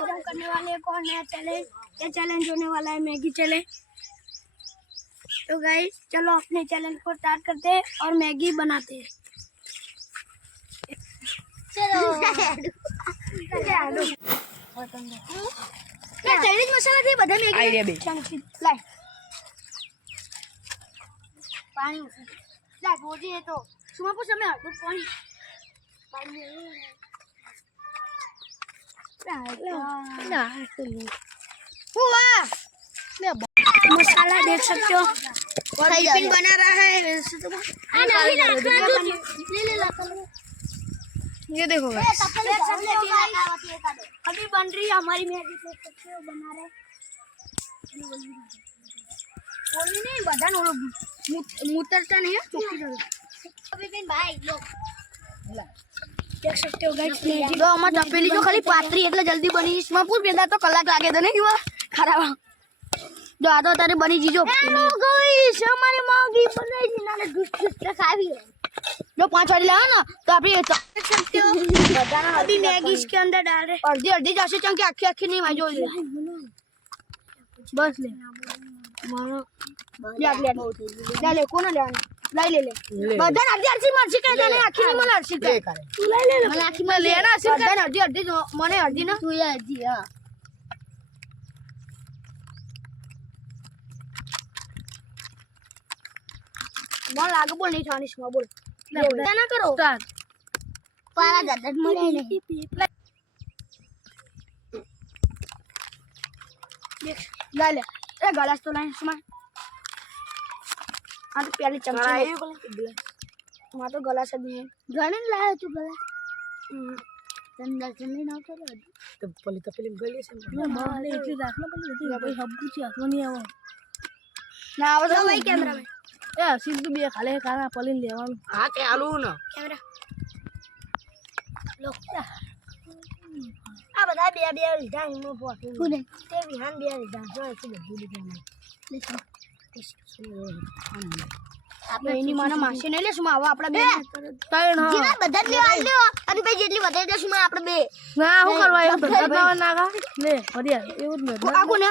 आज हम करने वाले एक और नया चैलेंज। ये चैलेंज होने वाला है मैगी चैलेंज। तो गाइस चलो अपने चैलेंज को स्टार्ट करते हैं और मैगी बनाते हैं। चलो क्या चाइनीज मसाला थी बधा मैगी आइडिया बे लाय पानी ला गोजी है तो सुमा पूछ हमें तो पानी पानी हुआ मसाला देख सकते हो और टिफिन बना रहा है वैसे तो ये देखो अभी बन रही है हमारी मैगी देख सकते हो बना रहे बोली नहीं बदन वो मुतरता नहीं है अभी बिन भाई लोग देख सकते हो गाइस जो हमार तपेली जो खाली पातरी એટલે જલ્દી બની इसमें પૂર પેલા તો કલાક લાગે તો નહીં ખરાબ जो आधा तारे बनी जीजो हेलो गाइस हमारी मैगी बनाई थी नाले दुष्ट खावी है जो 5 वाली लाओ ना तो आप ये देख सकते हो अभी मैगी इसके अंदर डाल रहे अर्धी जैसे चंकी आखी आखी नहीं भाई जो बस ले मारो ले कौन ले ले बदन अर्धी मर्जी कह देने आखी नहीं मला अर्शी तू ले मला आखी में लेना अर्शी बदन अर्धी मने अर्धी ना तू ये अर्धी हां बोल आगे बोल नहीं थानिश में बोल ना करो स्टार्ट पारा दादा मरे नहीं देख ले ले ए गलास तो लाइन सुमा आ तो पहले चमचा वहां तो गलास भी है गने लाया तू गलास चंदा चंदी ना करो तो पहले गले से मारे इतनी रात में पहले भाई हब्बू ची हाथ में नहीं आवा ना आवाज भाई कैमरा में ए सीधू बे खाले काना पलीन लेवान हां के आलू न कैमरा लो आ बता बे લીધા હિમો પોટ કોને તે વિહાન બે લીધા જો છે બધું લીધા આપણે એની માના માસે નહીં લેશું આવા આપડા બે ત્રણ જીના બધા લેવા લ્યો અને ભાઈ જેટલી વધારે દેશું માં આપણે બે ના હું કરવા એવું બધા નાગા લે હરિયા એવું જ ન આકો ને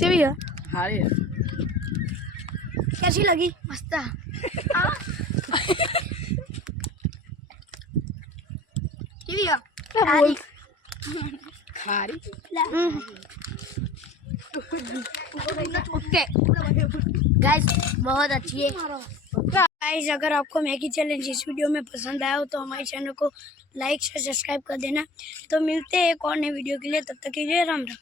કેવી है हारी है कैसी लगी मस्त केवी है बोल हारी ओके गाइस बहुत अच्छी है गाइस अगर आपको मैगी चैलेंज इस वीडियो में पसंद आया हो तो हमारे चैनल को लाइक से सब्सक्राइब कर देना। तो मिलते हैं एक और नए वीडियो के लिए, तब तक के लिए राम राम।